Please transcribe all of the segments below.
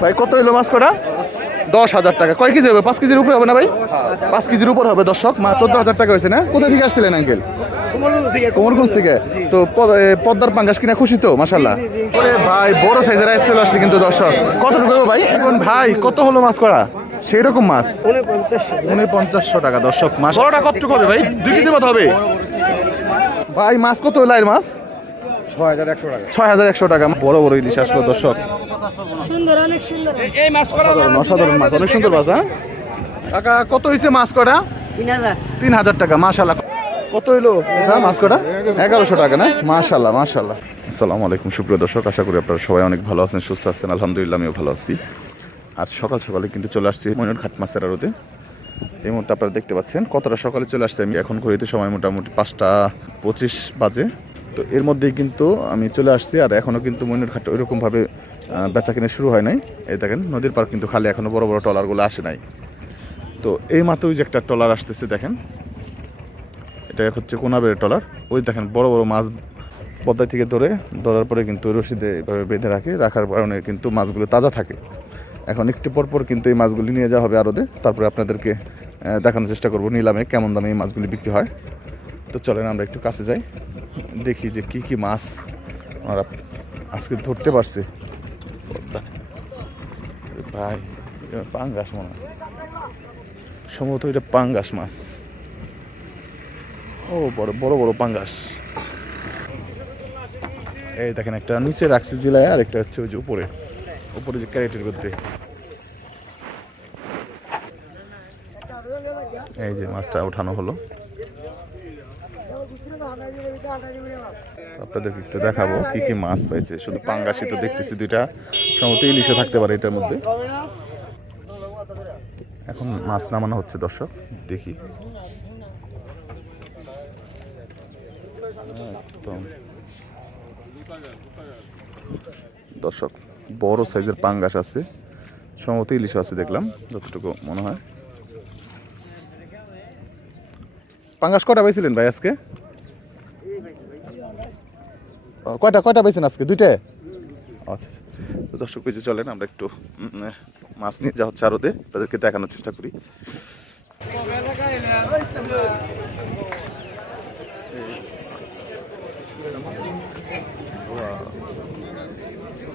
ভাই কত হইল মাছ কটা দশ হাজার টাকা। কয় কেজি হবে? পাঁচ কেজির উপরে হবে না ভাই? পাঁচ কেজির উপর হবে দর্শক। মাছ চোদ্দ হাজার টাকা হয়েছে না? কোথা থেকে আসছিলেন আঙ্কেল? কোমরগঞ্জ থেকে। তো পদ্মার পাঙ্গাস কিনা খুশি তো মাসাল্লাহ ভাই বড় সাইজের আইস চলে আসছে কিন্তু দর্শক। কত হবে ভাই? এখন ভাই কত হলো মাছ করা সেই রকম মাছ। উনপঞ্চাশশো টাকা দর্শক। মাছ বড়টা কতটুকু হবে ভাই? দুই কেজি মতো হবে। ভাই মাছ কত হলো এর মাছ? ছয় হাজার একশো টাকা। ছয় হাজার একশো টাকা। বড় বড় ইলিশ আসলো দর্শক। সুন্দর অনেক সুন্দর। অসাধারণ অসাধারণ মাছ অনেক সুন্দর মাছ হ্যাঁ? কাকা কত হয়েছে মাছ কটা? তিন হাজার। টাকা মাশাল্লাহ কত হইল? হ্যাঁ মাছ কটা? এগারোশো টাকা না? মাশাল্লাহ মাশাল্লাহ আসসালামু আলাইকুম সুপ্রিয় দর্শক আশা করি আপনারা সবাই অনেক ভালো আছেন সুস্থ আছেন। আলহামদুলিল্লাহ আমিও ভালো আছি। আর সকাল সকালে কিন্তু চলে আসছি ময়ূর ঘাট মাছের আড়তে। এই মুহূর্তে আপনারা দেখতে পাচ্ছেন কতটা সকালে চলে আসছে আমি। এখন ঘড়িতে সময় মোটামুটি পাঁচটা পঁচিশ বাজে। তো এর মধ্যেই কিন্তু আমি চলে আসছি আর এখনও কিন্তু ময়ূর ঘাট ওইরকমভাবে বেচা কিনা শুরু হয় নাই। এই দেখেন, নদীর পার কিন্তু খালি এখনও বড় বড় ট্রলারগুলো আসে নাই। তো এই মাত্রই যে একটা ট্রলার আসতেছে, দেখেন। এটা হচ্ছে কোনাবের ট্রলার। ওই দেখেন, বড় বড় মাছ পদ্মা থেকে ধরে ধরার পরে কিন্তু রশিদে এভাবে বেঁধে রাখে। রাখার কারণে কিন্তু মাছগুলো তাজা থাকে। এখন একটু পর পর কিন্তু এই মাছগুলি নিয়ে যাওয়া হবে আরদে। তারপরে আপনাদেরকে দেখানোর চেষ্টা করব নিলামে কেমন দামে এই মাছগুলি বিক্রি হয়। তো চলেন, আমরা একটু কাছে যাই। দেখি যে কি কি মাছ আমরা আজকে ধরতে পারছে। ভাই পাঙ্গাস মনে হয়। সম্ভবত এটা পাঙ্গাস মাছ। ও, বড় বড় বড় পাঙ্গাস। এই দেখেন, একটা নিচে রাখছে জেলায়, আর একটা হচ্ছে ওই যে উপরে। উপরে যে ক্যারেটের মধ্যে। এই যে মাছটা উঠানো হলো। আপনাদেরকে একটু দেখাবো কি কি মাছ পাইছে। শুধু পাঙ্গাসই তো দেখতেছি দুইটা, সম্ভবত ইলিশও থাকতে পারে এটার মধ্যে। এখন মাছ নামানো হচ্ছে, দর্শক, দেখি। একদম। দর্শক, বড় সাইজের পাঙ্গাস আছে। সম্ভবত ইলিশ আছে, দেখলাম, যতটুকু মনে হয়। পাঙ্গাস কটা পাইছিলেন ভাই আজকে? কয়টা কয়টা পাইছেন আজকে? দুইটা? আচ্ছা আচ্ছা। দর্শক পেজে চলেন, আমরা একটু মাছ নিয়ে যা হচ্ছে আরোতে তাদেরকে দেখানোর চেষ্টা করি।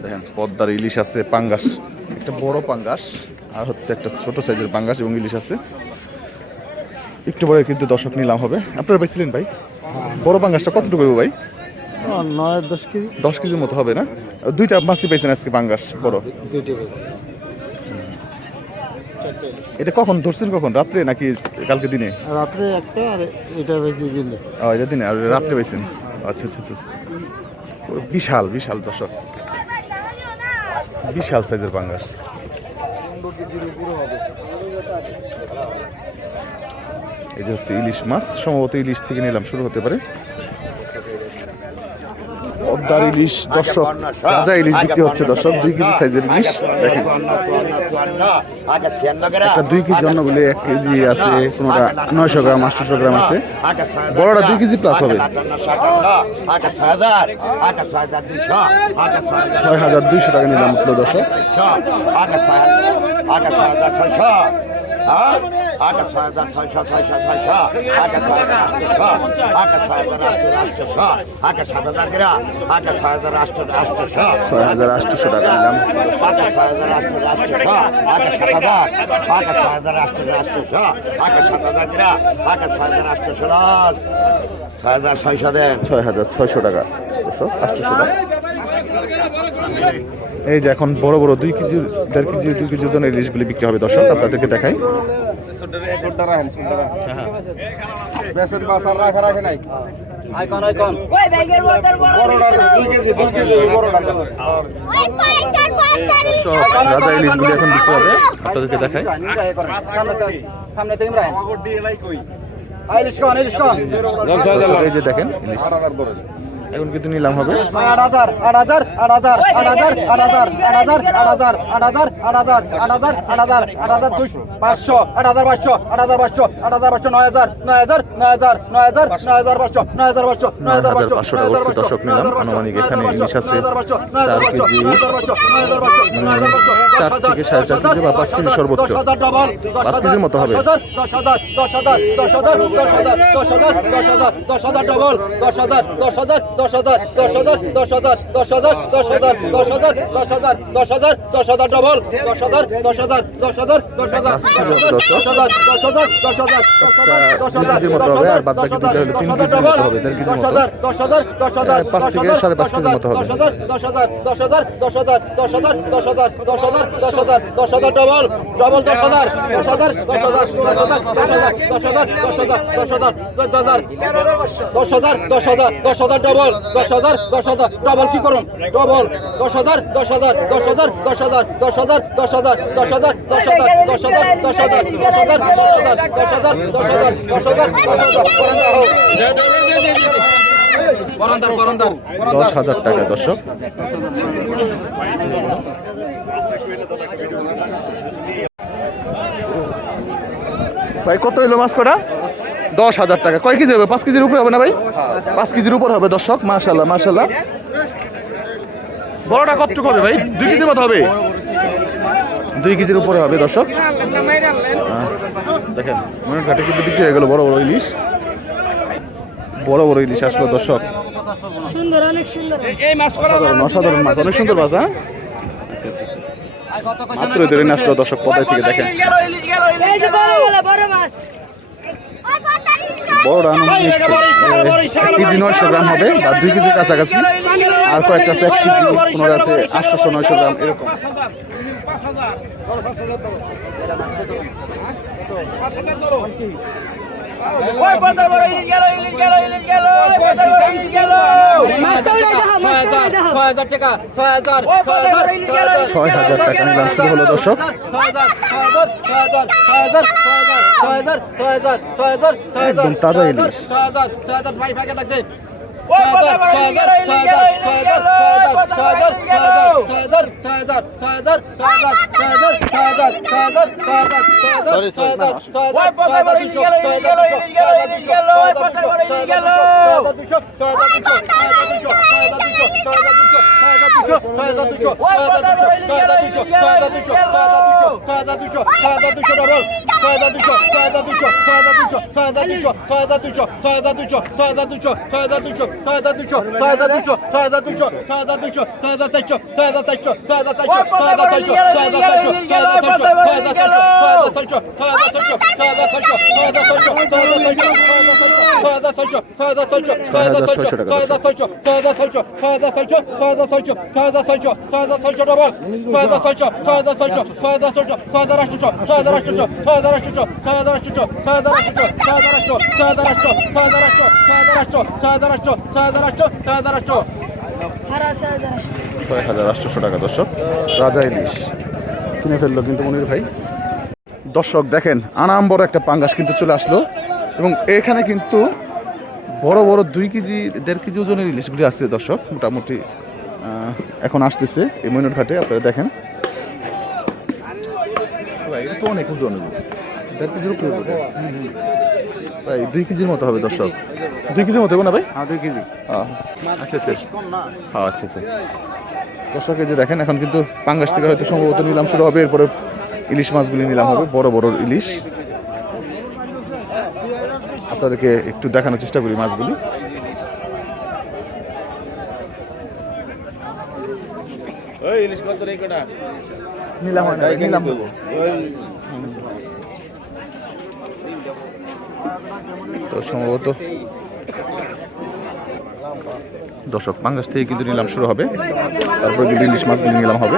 দেখেন, পদ্মার ইলিশ আছে, পাঙ্গাস, একটা বড় পাঙ্গাস, আর হচ্ছে একটা ছোট সাইজের পাঙ্গাস এবং ইলিশ আছে। একটু পরে কিন্তু দর্শক নিলাম হবে। আপনারা পাইছিলেন ভাই? বড় পাঙ্গাসটা কতটুকু ভাই? নয় দশ কেজি। দশ কেজির মতো হবে না? দুইটা মাছই পাইছেন আজকে পাঙ্গাস বড়? দুইটি এটা কখন ধরছেন কখন? রাত্রে নাকি কালকে দিনে? রাত্রে একটা আর এটা বেশি দিলে ও এটা দিনে আর রাত্রে পাইছেন? আচ্ছা আচ্ছা আচ্ছা বিশাল বিশাল দর্শক। বিশাল সাইজের পাঙ্গাস। এই যে হচ্ছে ইলিশ মাছ সম্ভবত ইলিশ থেকে নিলাম শুরু হতে পারে। পদ্মার ইলিশ দর্শক তাজা ইলিশ বিক্রি হচ্ছে দর্শক, দুই কেজি সাইজের ইলিশ, দেখেন। একটা দুই কেজি অন্যগুলি এক কেজি আছে, কোনোটা নয়শো গ্রাম আটশোশো গ্রাম আছে। বড়টা দুই কেজি প্লাস হবে। ছয় হাজার দুইশো টাকা নিলাম উঠল দর্শক। ছয় হাজার ছয় হাজার আকাশ ছয় হাজার সাত হাজার ছয় হাজার ছয় হাজার টাকা হাজার সাত হাজার ছয় হাজার সাত হাজার আকাশ ছয় হাজার আটশো ছয় হাজার ছয় হাজার ছয়শো টাকা এই যে এখন বড় বড় দুই কেজি, দেড় কেজি, দুই কেজি ওজন ইলিশগুলি বিক্রি হবে। দর্শক, আপনাদেরকে দেখাই। সুন্দর বাস আর রাখা রাখে নাই? Icon icon. ওই কেজি 2 কেজি বড় বড় সামনে থেকে রাখেন আমাগো ডিএলআই কই? আইলিশ কোন দেখেন এখন কিন্তু নিলাম হবে আট হাজার আট হাজার আট হাজার আট হাজার আট হাজার আট হাজার আট হাজার আট হাজার আট হাজার আট হাজার আট হাজার আট হাজার দুইশো পাঁচশো আট হাজার পাঁচশো আট হাজার পাঁচশো আট হাজার পাঁচশো নয় হাজার নয় হাজার নয় হাজার নয় হাজার নয় হাজার পাঁচশো নয় হাজার পাঁচশো নয় হাজার পাঁচশো 9,500 টাকা বলছে, দর্শক নিলাম। আনুমানিক এখানে ইলিশ আছে চার কেজি, চার থেকে সাড়ে চার কেজি বা পাঁচ কেজি সর্বোচ্চ। দশ হাজার ডবল পাঁচ কেজির মতো হবে। দশ হাজার দশ হাজার দশ হাজার দশ হাজার দশ হাজার দশ হাজার দশ হাজার ডবল দশ হাজার দশ হাজার দশ হাজার দশ হাজার দশ হাজার দশ হাজার দশ হাজার দশ হাজার দশ হাজার দশ হাজার দশ হাজার ডবল দশ হাজার দশ হাজার দশ হাজার দশ হাজার দশ হাজার দশ হাজার দশ হাজার দশ হাজার দশ হাজার দশ হাজার কেজির মতো হবে, দেড় কেজির দশ। হাজার দশ হাজার দশ হাজার দশ হাজার সাড়ে পাঁচ দশ কেজির মতো হবে। দশ হাজার দশ হাজার দশ হাজার দশ হাজার দশ হাজার দশ হাজার দশ হাজার দশ হাজার দশ হাজার ডবল ডবল দশ হাজার দশ হাজার দশ হাজার দশ হাজার দশ হাজার দশ হাজার দশ হাজার দশ হাজার চোদ্দ হাজার দশ হাজার দশ হাজার দশ হাজার ডবল দশ হাজার দশ হাজার ডবল কি করুন ডবল দশ হাজার দশ হাজার দশ হাজার দশ হাজার দশ হাজার দশ হাজার দশ হাজার দশ হাজার দশ হাজার দশ হাজার দশ হাজার দশ হাজার দশ হাজার দশ হাজার দশ হাজার দশ হাজার দশ টাকা দর্শক ভাই কত হইল মাছ কটা দশ হাজার টাকা। কয় কেজি হবে? পাঁচ কেজির উপরে হবে না ভাই? পাঁচ কেজির উপর হবে দর্শক। মাশাল্লাহ মাশাল্লাহ বড়টা কতটুকু হবে ভাই? দুই কেজির মতো হবে? দুই কেজির উপরে হবে দর্শক। দেখেন মনের ঘাটে কিন্তু বিক্রি হয়ে গেল বড় বড় ইলিশ। বড় বড় ইলিশ আসলো দর্শক। সুন্দর অনেক সুন্দর। অসাধারণ অসাধারণ মাছ অনেক সুন্দর মাছ হ্যাঁ? আচ্ছা, আচ্ছা, আচ্ছা। মাত্র ধরে নিয়ে আসলো দর্শক পদায় থেকে দেখেন। বড় মাছ। বড় কেজি নয়শো গ্রাম হবে বা দুই কেজির কাছাকাছি আর কয়েকটা আছে এক কেজি পনেরো আছে আটশোশো নয়শো গ্রাম এরকম ছয় হাজার টাকা নিলাম শুরু হলো দর্শক একদম তাজা ইলিশ দুশো Kayda taço, kayda taço, kayda taço, kayda taço, kayda taço, ছয়দা ছয়শো ছয়দা ছয়শো ছয়দা ছয়শো ছয়দা ছয়শো ডবল ছয়দা ছয়শো ছয়দা ছয়শো ছয়দা ছয়শো ছয়দা রাষ্ট্রশো ছয়দা রাষ্ট্রশো ছয়দা রাষ্ট্রশো ছয়দা রাষ্ট্রশো ছয়দা রাষ্ট্রশো ছয়দা রাষ্ট্র ছয়দা রাষ্ট্র ছয়দা রাষ্ট্র ছয়দা রাষ্ট্র ছয়দা রাষ্ট্র ছয়দা রাষ্ট্র ছয়দা রাষ্ট্র ছয় হাজার আটশোশো টাকা দর্শক রাজা ইলিশ কিনে ফেলল কিন্তু মনির ভাই দর্শক দেখেন আনাম বড় একটা পাঙ্গাস কিন্তু চলে আসলো এবং এখানে কিন্তু বড় বড় দুই কেজি দেড় কেজি ওজনের ইলিশগুলি আসছে দর্শক মোটামুটি এখন আসতেছে এই ময়ূর ঘাটে আপনারা দেখেন। এটা তো অনেক ওজন। দেড় কেজির উপরে দুই কেজির মতো হবে দর্শক। দুই কেজির মতো হবে না ভাই? হ্যাঁ দুই কেজি। আহ, আচ্ছা আচ্ছা হ্যাঁ আচ্ছা আচ্ছা। দর্শক এই যে দেখেন এখন কিন্তু পাঙ্গাস থেকে হয়তো সম্ভবত নিলাম শুরু হবে এরপরে ইলিশ মাছগুলি নিলাম হবে বড় বড় ইলিশ। আপনাদেরকে একটু দেখানোর চেষ্টা করি মাছগুলি। নিলাম নিলাম। তো সম্ভবত দর্শক পাঙ্গাস থেকে কিন্তু নিলাম শুরু হবে। তারপরে কিন্তু ইলিশ মাছগুলি নিলাম হবে।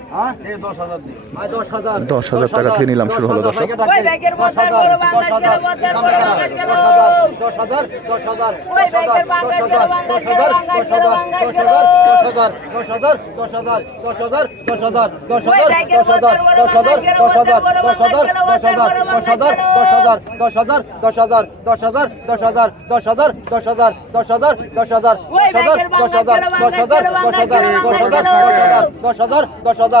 দশ হাজার দশ হাজার দশ হাজার টাকা থেকে নিলাম শুরু হলো দর্শক। দশ হাজার দশ হাজার দশ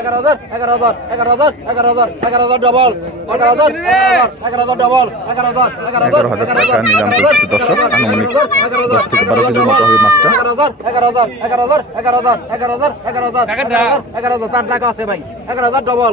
এগারো হাজার এগারো হাজার এগারো হাজার এগারো হাজার ডবল এগারো হাজার এগারো হাজার ডবল এগারো হাজার এগারো এগারো হাজার নিলাম চলছে দর্শক আনুমানিক দশ থেকে বারো কেজির মতো হবে মাছটা এগারো হাজার এগারো হাজার এগারো হাজার এগারো হাজার এগারো হাজার এগারো হাজার এগারো হাজার এগারো হাজার তার টাকা আছে ভাই এগারো হাজার ডবল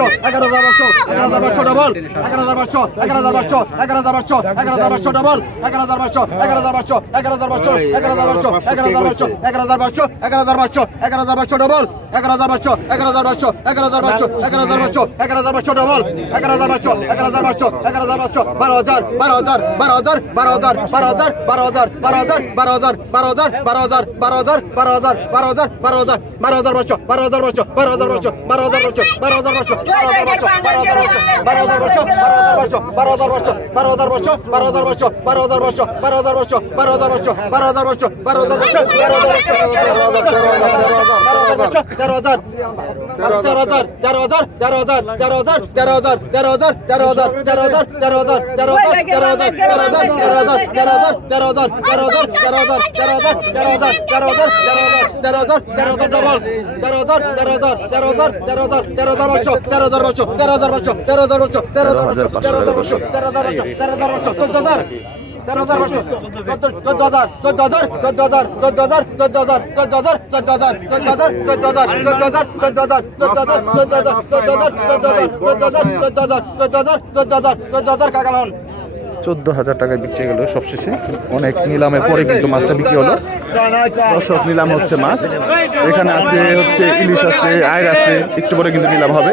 পাঁচশো এগারো হাজার পাঁচশো এগারো হাজার পাঁচশো ডবল এগারো হাজার পাঁচশো এগারো হাজার পাঁচশো এগারো হাজার পাঁচশো এগারো হাজার পাঁচশো ডবল এগারো হাজার পাঁচশো এগারো হাজার পাঁচশো এগারো হাজার পাঁচশো এগারো হাজার পাঁচশো এগারো হাজার পাঁচশো এগারো হাজার পাঁচশো এগারো হাজার পাঁচশো এগারো হাজার পাঁচশো ডবল এগারো হাজার পাঁচশো হাজার পাঁচশো হাজার পাঁচশো হাজার পাঁচশো হাজার পাঁচশো ডবল এগারো হাজার পাঁচশো হাজার পাঁচশো হাজার বারো হাজার বারো হাজার বারো হাজার বারো হাজার বারো হাজার বারো হাজার বারো হাজার বারো হাজার বারো হাজার বারো হাজার বারো হাজার বারো হাজার বারো হাজার বারো হাজার বারো হাজার বারো হাজার বারো হাজার বারো হাজার বারো হাজার পাঁচশো বারো হাজার পাঁচশো বারো হাজার পাঁচশো বারো হাজার পাঁচশো বারো হাজার পাঁচশো বারো হাজার পাঁচশো বারো হাজার পাঁচশো বারো হাজার পাঁচশো বারো হাজার পাঁচশো বারো হাজার পাঁচশো বারো হাজার পাঁচশো বারো হাজার পাঁচশো বারো হাজার পাঁচশো বারো হাজার পাঁচশো তেরো হাজার তেরো হাজার তেরো হাজার তেরো হাজার তেরো হাজার তেরো হাজার পাঁচশো তেরো হাজার পাঁচশো তেরো হাজার পাঁচশো তেরো হাজার পাঁচশো তেরো হাজার পাঁচশো তেরো হাজার পাঁচশো তেরো হাজার পাঁচশো চোদ্দ হাজার চোদ্দ হাজার চোদ্দ হাজার চোদ্দ হাজার চোদ্দ হাজার চোদ্দ হাজার হাজার চোদ্দ হাজার হাজার কাকালন চোদ্দ হাজার টাকায় বিক্রি গেল সবশেষে অনেক নিলামের পরে কিন্তু মাছটা বিক্রি হলো দর্শক নিলাম হচ্ছে মাছ এখানে আছে হচ্ছে ইলিশ আছে আয়ের আছে একটু পরে কিন্তু নিলাম হবে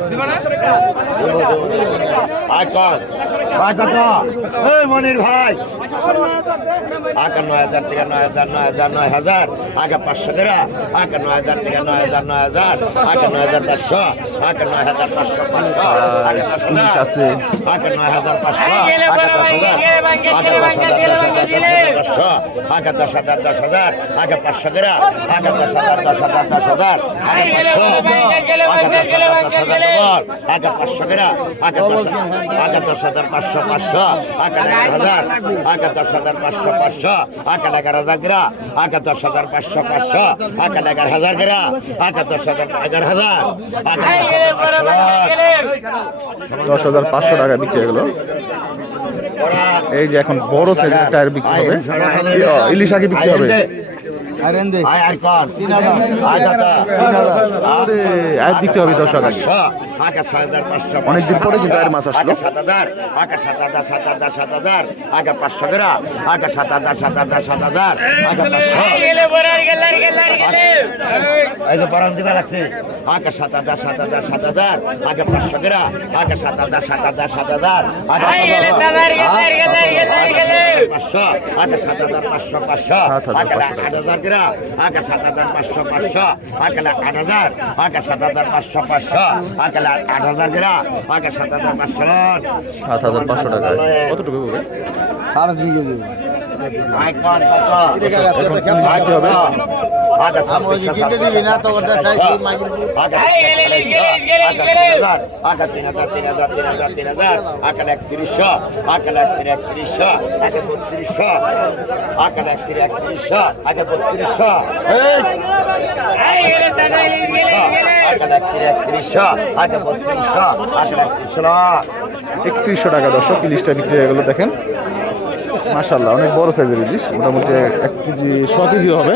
মনির ভাই আগে নয় হাজার থেকে নয় হাজার নয় হাজার নয় হাজার আগে পাঁচশো করে আগে নয় হাজার থেকে নয় হাজার নয় হাজার আগে নয় হাজার পাঁচশো আগে নয় হাজার পাঁচশো পাঁচশো আগে দশ হাজার আছে আগে নয় হাজার পাঁচশো আগে দশ হাজার আগে দশ হাজার দশ হাজার দশ হাজার আগে দশ হাজার দশ হাজার আগে পাঁচশো করে আগে দশ হাজার দশ হাজার দশ হাজার আগে পাঁচশো আগে দশ হাজার দশ হাজার পাঁচশো দশ হাজার পাঁচশো পাঁচশো আগে এগারো হাজার দশ হাজার পাঁচশো পাঁচশো এগারো হাজার গ্রা আগে দশ হাজার পাঁচশো পাঁচশো এগারো হাজার গ্রা আগে দশ হাজার এগারো হাজার দশ হাজার পাঁচশো টাকা বিক্রি হয়ে গেল। এই যে এখন বড় সাইজের টায়ার বিক্রি হবে। ইলিশ আগে বিক্রি হবে। আর আরে দিতে হবে দর্শক আগে অনেকদিন পরে কিন্তু আয়ের মাছ আসলো। আগে সাত হাজার আগে সাত হাজার সাত হাজার সাত হাজার আগে পাঁচশো গ্রাম আগে সাত হাজার সাত হাজার সাত হাজার আগে বরং দিবে লাগছে আগে সাত হাজার সাত হাজার সাত হাজার আগে পাঁচশো গ্রাম আগে সাত হাজার সাত হাজার সাত হাজার আগে পাঁচশো আগে সাত হাজার পাঁচশো পাঁচশো আগে আট হাজার টাকা আঁকা সাত হাজার পাঁচশো পাঁচশো আঁকালে আট হাজার আঁকা সাত হাজার পাঁচশো পাঁচশো আঁকালে আট হাজার গ্রা আঁকা সাত হাজার পাঁচশো। সাত হাজার পাঁচশো টাকা। কতটুকু সাড়ে তিন কেজি। একত্রিশশো একত্রিশশো আগে বত্রিশশো একত্রিশশো আগে একত্রিশশো টাকা দর্শক, ইলিশটা বিক্রি হয়ে গেল, দেখেন। মাসাল্লাহ অনেক বড় সাইজের ইলিশ, মোটামুটি এক কেজি ছ কেজি হবে।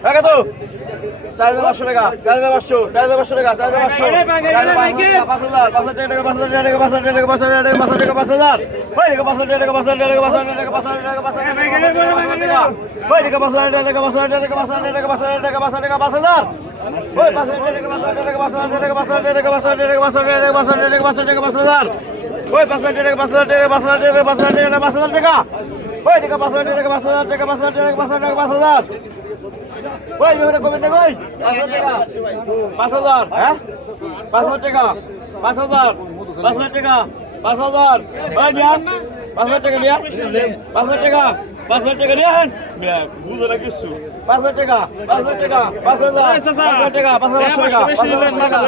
টাকা আপনি ছয় হাজার টাকা পাঙ্গাস আছে কিন্তু দর্শক। ছয় হাজার টাকা ছয় হাজার টাকা ছয় হাজার ছয় হাজার টাকা ছয় হাজার নাই ছয় হাজার টাকা ছয় হাজার টাকা পাঁচ হাজার বিক্রি হয়ে হাজার টাকা দর্শক এখন এরকম কত এটা হবে না এরপর ছোট পাঙ্গাস বিক্রি হবে এরপর বড় পাঙ্গাস আগে দোকান আগে তো হাজার টাকা চার হাজার পাঁচশো চার হাজার টাকা চার হাজার পাঁচশো চার হাজার পাঁচ হাজার পাঁচ হাজার টাকা পাঁচ হাজার টাকা পাঁচ হাজার টাকা পাঁচ হাজার টাকা পাঁচ হাজার টাকা পাঁচ হাজার টাকা পাঁচ হাজার টাকা পাঁচ হাজার টাকা পাঁচ হাজার টাকা পাঁচ হাজার টাকা পাঁচ হাজার টাকা টাকা পাঁচ হাজার টাকা পাঁচ হাজার টাকা পাঁচ হাজার টাকা পাঁচ হাজার টাকা পাঁচ হাজার টাকা পাঁচ হাজার ওই পাঁচ হাজার টাকা পাঁচ হাজার টাকা পাঁচ হাজার টাকা পাঁচ হাজার টাকা পাঁচ হাজার টাকা পাঁচ হাজার টাকা পাঁচ হাজার টাকা পাঁচ হাজার টাকা পাঁচ হাজার ওই পাঁচ হাজার টাকা পাঁচ হাজার টাকা পাঁচ হাজার টাকা পাঁচ হাজার টাকা পাঁচ হাজার টাকা পাঁচ হাজার টাকা পাঁচ হাজার টাকা পাঁচ হাজার টাকা পাঁচ হাজার টাকা পাঁচ হাজার ওই বিভাগে কমিটি কই পাঁচ হাজার হ্যাঁ পাঁচ হাজার টাকা পাঁচ হাজার পাঁচ হাজার টাকা পাঁচ হাজার ওই পাঁচ হাজার টাকা পাঁচ হাজার টাকা পাঁচ হাজার টাকা নিয়া বিপরে না কই পাঁচ হাজার হ্যাঁ? পাঁচ হাজার টাকা, পাঁচ হাজার পাঁচ হাজার টাকা, পাঁচ হাজার। পাঁচশো টাকা পাঁচ হাজার টাকা। পাঁচ হাজার টাকা দেন বুঝো না পাঁচ হাজার টাকা পাঁচ হাজার টাকা পাঁচ হাজার টাকা পাঁচ হাজার টাকা পাঁচ হাজার টাকা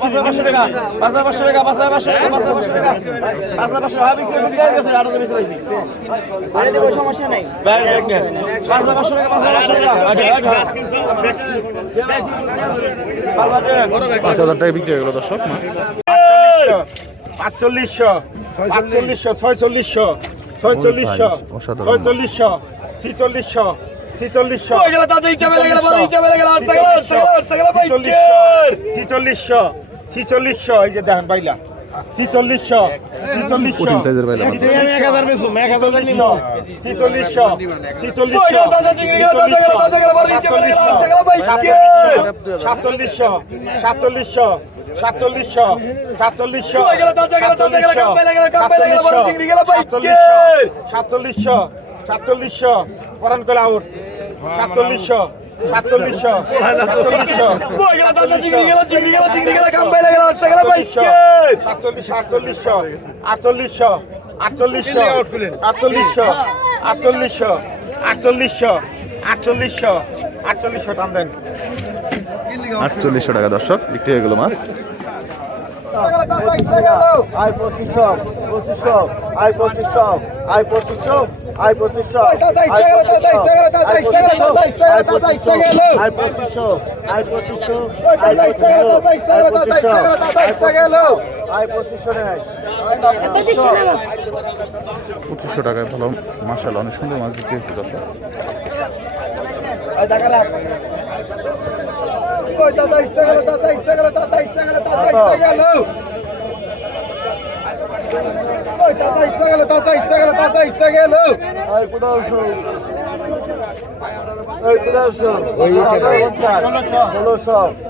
পাঁচ হাজার টাকা পাঁচ হাজার পাঁচশো পাঁচ হাজার পাঁচ হাজার ছয়চল্লিশশো ছয়চল্লিশশো। ছয়চল্লিশশো ছিচল্লিশশো ছিচল্লিশশো ছিচল্লিশশো ছিচল্লিশশো এই যে দেখেন বাইলা ছিচল্লিশশো ছিচল্লিশশো মাছ। ছিচল্লিশশো ছিচল্লিশশো সাতচল্লিশশো সাতচল্লিশশো সাতচল্লিশশো সাতচল্লিশশো সাতচল্লিশশো সাতচল্লিশশো পরান করে আউট। সাতচল্লিশশো সাতচল্লিশশো সাতচল্লিশশো আটচল্লিশশো আটচল্লিশশো আটচল্লিশশো আটচল্লিশশো আটচল্লিশশো আটচল্লিশশো আটচল্লিশশো টান দেন। আটচল্লিশশো টাকা, দর্শক, বিক্রি হয়ে গেল মাছ। আই পঁচিশশো পঁচিশশো আই পঁচিশশো পঁচিশশো পঁচিশশো পঁচিশশো পঁচিশশো টাকায় ভালো মাসাল অনেক সুন্দর মাছ বিক্রি হয়েছে, দর্শক। কই? দাদা ইচ্ছা গেল দাদা ইচ্ছা গেল দাদা ইচ্ছা গেল দাদা ইচ্ছা গেল। কই? দাদা ইচ্ছা গেল দাদা ইচ্ছা গেল দাদা ইচ্ছা গেল। আই কোথাও শো এই কোথাও শো 1600 1600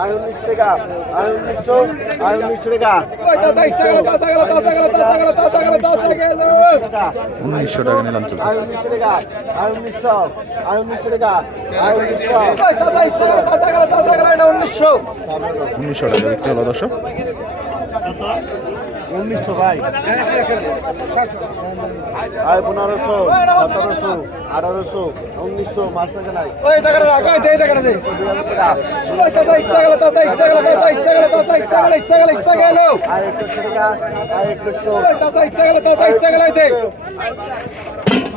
আর উনিশশো টাকা আয় উনিশশো আয় উনিশশো টাকা উনিশশো টাকা নিলাম চলছে। আয় উনিশশো টাকা। আয় উনিশশো আয় উনিশশো টাকা আর উনিশশো উনিশশো টাকা বিক্রি হলো দর্শক। উনিশশো ভাই ভাই পনেরোশো সতেরোশো আঠারোশো উনিশশো মাস টাকা নাই। টাকা আর একশো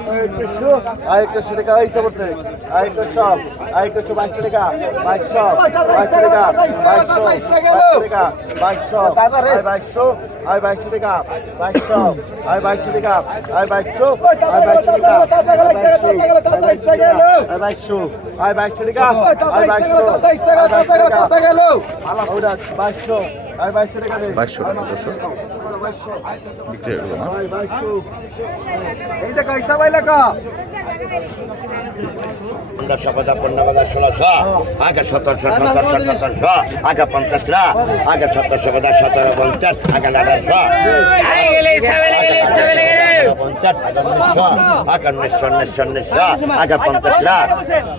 একশো আর একশো টাকা ওই করতে আর একশো আর একশো বাইশ টাকা বাইশশো বাইশ টাকা বাইশশো টাকা বাইশশো আর বাইশশো আর বাইশশো টাকা বাইশশো আর বাইশশো টাকা আর বাইশশো আর বাইশশো টাকা আর বাইশশো আর বাইশশো টাকা আর বাইশশো আর বাইশশো টাকা বাইশশো আর বাইশশো টাকা বিক্রি হয়ে গেলো। মাছ পনেরোশো কথা পনেরো কথা ষোলোশো আগে সতেরোশো সতেরোশো সতেরোশো আগে পঞ্চাশ লাখ আগে সতেরোশো কথা সতেরো পঞ্চাশ আগে আঠারোশো। পঞ্চাশ আগে উনিশশো আগে উনিশশো উনিশশো উনিশশো আগে পঞ্চাশ লাখ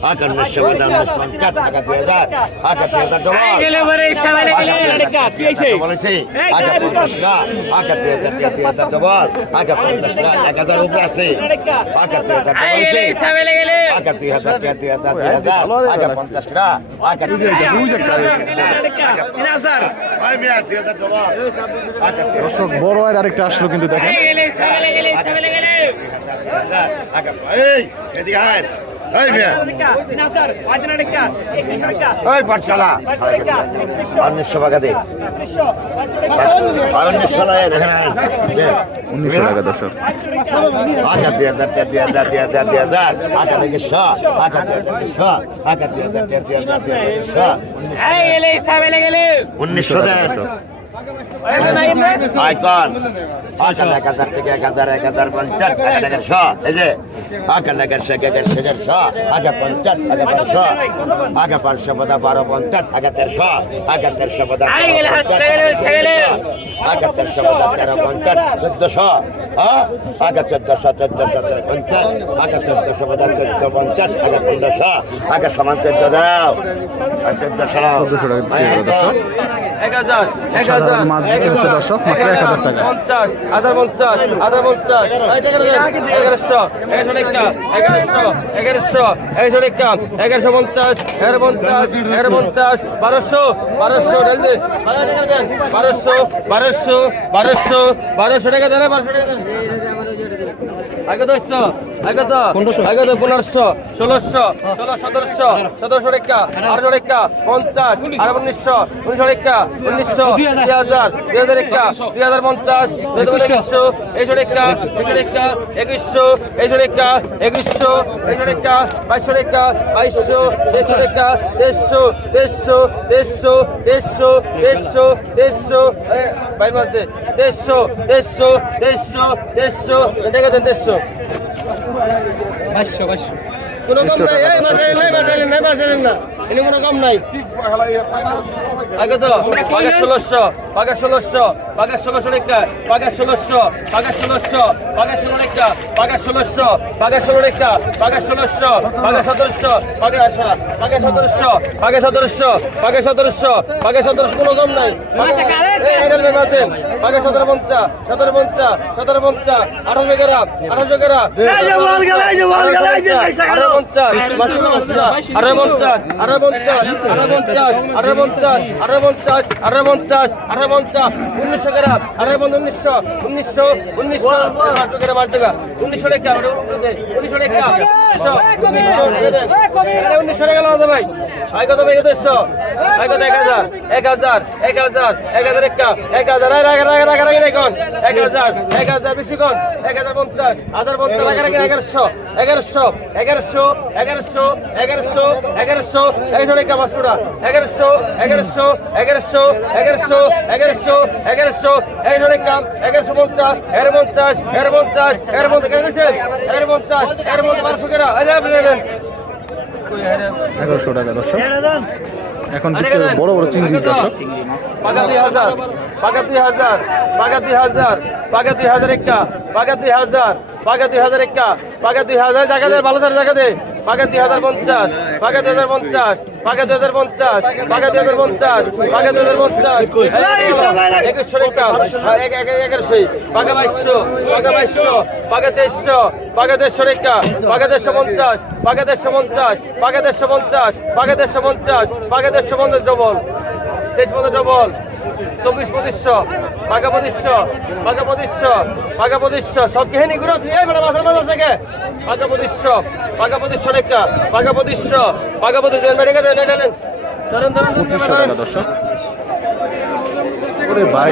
আগে উনিশশো উনিশ পঞ্চাশ আগে দুই হাজার আগে দুই হাজার বলেছি আগে পঞ্চাশ লাখ আগে দুই হাজার দুই হাজার ডবল আগে পঞ্চাশ লাখ এক হাজার উপরে আছে আগে দুই হাজার বলেছি দুই হাজার দুই দুই হাজার দুই হাজার আগে পঞ্চাশ লাখ আগে দুই হাজার দর্শক বড় আরেকটা আসলো কিন্তু দেখেন উনিশশো আইকন আচ্ছা এক হাজার থেকে এক হাজার এক হাজার পঞ্চাশ এক হাজার শ এই যে আগে লেগের সে গেগের সেগের শ আগে পঞ্চাশ আগে পাঁচশো আগে পাঁচশো পদা বারো পঞ্চাশ আগে তেরোশো আগে তেরোশো পদা আগে তেরোশো পদা তেরো পঞ্চাশ চোদ্দশো হ্যাঁ আগে চোদ্দশো চোদ্দশো পঞ্চাশ আগে চোদ্দশো পদা চোদ্দ পঞ্চাশ আগে পনেরোশো আগে সমান চোদ্দ দাও চোদ্দশো চোদ্দশো টাকা এক হাজার এক সাধারণ হাজার মাছ বিক্রি হচ্ছে দর্শক মাত্র এক হাজার টাকা। পঞ্চাশ হাজার পঞ্চাশ হাজার পঞ্চাশ। এগারোশো এগারোশো টাকা এগারোশো এগারোশো এগারোশো টাকা এগারোশো পঞ্চাশ এগারো পঞ্চাশ এগারো পঞ্চাশ বারোশো বারোশো বারোশো বারোশো বারোশো বারোশো টাকা দেন বারোশো টাকা দেন। আগে দশশো। আগত আগত পনেরোশো ষোলোশো ষোলো সতেরোশো সতেরোশো রেখা আঠারোশো রেখা পঞ্চাশ আর উনিশশো উনিশশো রেখা উনিশশো দুই হাজার। দুই হাজার রেখা দুই হাজার পঞ্চাশ দুই হাজার একশো এইশো রেখা দুশো রেখা একুশশো এইশো রেখা একুশশো এইশো রেখা বাইশশো রেখা বাইশশো তেইশশো রেখা তেইশশো তেইশশো তেইশশো তেইশশো তেইশশো তেইশশো বাইশ মাস তেইশশো তেইশশো তেইশশো তেইশশো দেখে দেন তেইশশো। বাইশশো বাইশশো কোনো কম নাই এই মাসে নাই মাসে নাই মাসে না। এনে কোনো কম নাই। আগে তো পাগে ষোলোশো পাগে ষোলোশো পাগে ষোলোশো রেখা পাগে ষোলোশো পাগে ষোলোশো পাগে ষোলো রেখা পাগে ষোলোশো পাগে ষোলো রেখা পাগে ষোলোশো পাগে সতেরোশো পাগে আসা পাগে সতেরোশো পাগে সতেরোশো পাগে সতেরোশো পাগে সতেরোশো কোনো কম নাই। পাগে সতেরো পঞ্চাশ সতেরো পঞ্চাশ সতেরো পঞ্চাশ আঠারো গেরা আঠারো গেরা আঠারো পঞ্চাশ আঠারো পঞ্চাশ আঠারো পঞ্চাশ আঠারো পঞ্চাশ আঠারো পঞ্চাশ আঠারো পঞ্চাশ আঠারো পঞ্চাশ আঠারো পঞ্চাশ উনিশশো গ্রাম আঠারো পঞ্চাশ উনিশশো উনিশশো উনিশশো পাঁচশো গ্রাম আট টাকা উনিশশো টাকা উনিশশো টাকা উনিশশো টাকা লাগাতে ভাই আই কত ভাই দেড়শো আই কত এক হাজার এক হাজার এক হাজার এক হাজার একটা এক হাজার রাখা রাখা রাখা রাখা এখন এক হাজার এক হাজার বেশি কন এক হাজার পঞ্চাশ হাজার পঞ্চাশ রাখা রাখা এগারোশো এগারোশো এগারোশো এগারোশো এগারোশো এগারোশো টাকা পাঁচশোটা এগারোশো এগারোশো এগারোশো এগারোশো এগারোশো এগারোশো এগারোশো টাকা এগারোশো পঞ্চাশ এগারো পঞ্চাশ এগারো পঞ্চাশ এগারো পঞ্চাশ এগারো পঞ্চাশ এগারো পঞ্চাশ বারোশো কেনা আরে আপনি নেবেন এগারোশো টাকা দর্শক এখন বড় বড় চিংড়ি দর্শক পাকা দুই হাজার পাকা দুই হাজার পাকা দুই হাজার পাকা দুই হাজার একটা পাকা দুই হাজার পাকা দুই হাজার একটা পাকা দুই হাজার, জায়গা দে, ভালো জায়গা দে। পাকা দুই হাজার পঞ্চাশ পাকা দুই হাজার পঞ্চাশ পাকা দুই হাজার পঞ্চাশ পাকা দুই হাজার পঞ্চাশ পাকা দুই হাজার পঞ্চাশ। একুশশো টাকা এগারোশো পাকা বাইশশো পাকা বাইশশো পাকা তেইশশো পাকা দেড়শো টাকা পাকা দেড়শো পঞ্চাশ পাকা দেড়শো পঞ্চাশ পাকা দেড়শো পঞ্চাশ পাকা দেড়শো পঞ্চাশ পাকা দেড়শো পঞ্চাশ, ডবল। তেইশ পঞ্চাশ ডবল। চব্বিশ পঁচিশশো পাকা পঁচিশশো পাকা পঁচিশশো পাকা পঁচিশশো। সব কেহিনি ঘুরো তুই এই বেটা মাথার মাথা থেকে। পাকা পঁচিশশো পাকা পঁচিশশো একটা পাকা পঁচিশশো পাকা পঁচিশ ধরেন ধরেন দর্শক। ওরে ভাই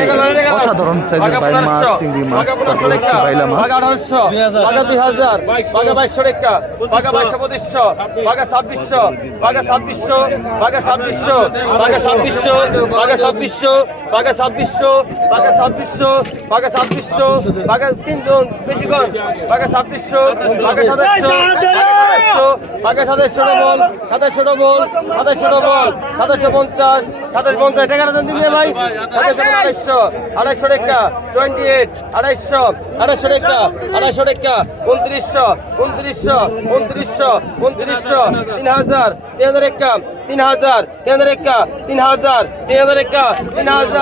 অসাধারণ সাইজের ভাই মাছ চিংড়ি মাছ তারপরে হচ্ছে বাইলা মাছ। আঠারোশো বাঘা দুই হাজার বাঘা বাইশশো টাকা বাঘা বাইশশো পঁচিশশো বাঘা ছাব্বিশশো বাঘা ছাব্বিশশো বাঘা ছাব্বিশশো বাঘা ছাব্বিশশো বাঘা ছাব্বিশশো পাকা ছাব্বিশশো পাকা ছাব্বিশশো পাকা ছাব্বিশশো পাকা তিনজন বেশি কর পাকা ছাব্বিশশো পাকা সাতাশশো সাতাশশো পাকা সাতাশশো ডবল সাতাশশো ডবল সাতাশশো ডবল সাতাশশো পঞ্চাশ সাতাশ পঞ্চাশ। টাকা দেন ভাই? সাতাশশো আড়াইশো আড়াইশো টাকা টোয়েন্টি এইট আড়াইশো আড়াইশো টাকা আড়াইশো টাকা উনত্রিশশো উনত্রিশশো উনত্রিশশো উনত্রিশশো, তিন হাজার তিন হাজার একা তিন হাজার তিন হাজার একা তিন হাজার তিন হাজার একা তিন হাজার।